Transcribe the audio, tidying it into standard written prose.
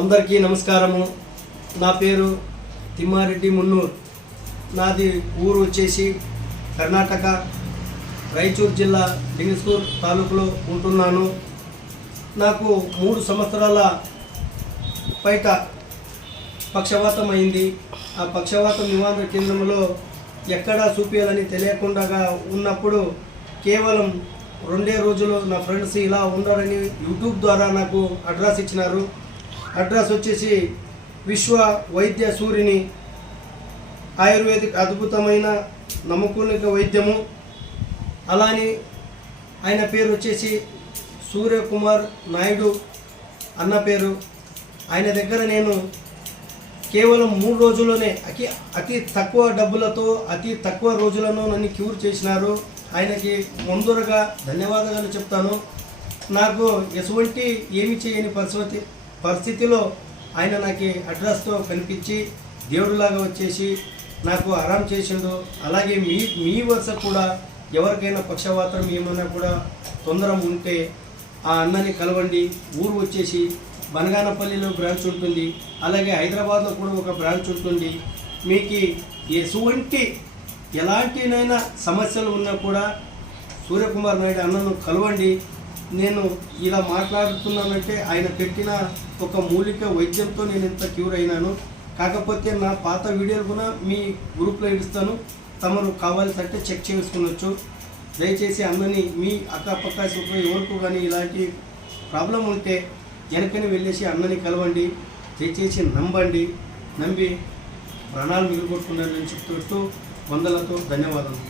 అందరికీ నమస్కారము. నా పేరు తిమ్మారెడ్డి మున్నూర్. నాది ఊరు వచ్చేసి కర్ణాటక రాయచూర్ జిల్లా లింగస్కూర్ తాలూకులో ఉంటున్నాను. నాకు 3 సంవత్సరాల బయట పక్షవాతం అయింది. ఆ పక్షవాతం నివారణ కేంద్రంలో ఎక్కడా చూపించాలని తెలియకుండా ఉన్నప్పుడు కేవలం 2 రోజులు నా ఫ్రెండ్స్ ఇలా ఉండాలని యూట్యూబ్ ద్వారా నాకు అడ్రస్ ఇచ్చినారు. అడ్రస్ వచ్చేసి విశ్వ వైద్య సూరిని ఆయుర్వేదిక్ అద్భుతమైన నమ్మకూనిక వైద్యము. అలాని ఆయన పేరు వచ్చేసి సూర్యకుమార్ నాయుడు అన్న పేరు. ఆయన దగ్గర నేను కేవలం 3 రోజుల్లోనే అతి తక్కువ డబ్బులతో అతి తక్కువ రోజులను నన్ను క్యూర్ చేసినారు. ఆయనకి ముందుగా ధన్యవాదాలు చెప్తాను. నాకు ఎటువంటి ఏమి చేయని పరిస్థితిలో ఆయన నాకు అడ్రస్తో కనిపించి దేవుడిలాగా వచ్చేసి నాకు ఆరాం చేసిండు. అలాగే మీ వరుస కూడా ఎవరికైనా పక్షవాతం ఏమైనా కూడా తొందర ఉంటే ఆ అన్నని కలవండి. ఊరు వచ్చేసి బనగానపల్లిలో బ్రాంచ్ ఉంటుంది, అలాగే హైదరాబాద్లో కూడా ఒక బ్రాంచ్ ఉంటుంది. మీకు ఎలాంటినైనా సమస్యలు ఉన్నా కూడా సూర్యకుమార్ నాయుడు అన్నను కలవండి. నేను ఇలా మాట్లాడుతున్నానంటే ఆయన పెట్టిన ఒక మూలిక వైద్యంతో నేను ఇంత క్యూర్ అయినాను. కాకపోతే నా పాత వీడియోలు కూడా మీ గ్రూప్లో ఇస్తాను, తమరు కావాల్సింటే చెక్ చేసుకునొచ్చు. దయచేసి అన్నని మీ అక్కపక్క ఎవరికి కానీ ఇలాంటి ప్రాబ్లం ఉంటే వెనకని వెళ్ళేసి అన్నని కలవండి. దయచేసి నమ్మి ప్రాణాలు మిగిలిపోతున్నారని చెప్తూ వందలతో ధన్యవాదాలు.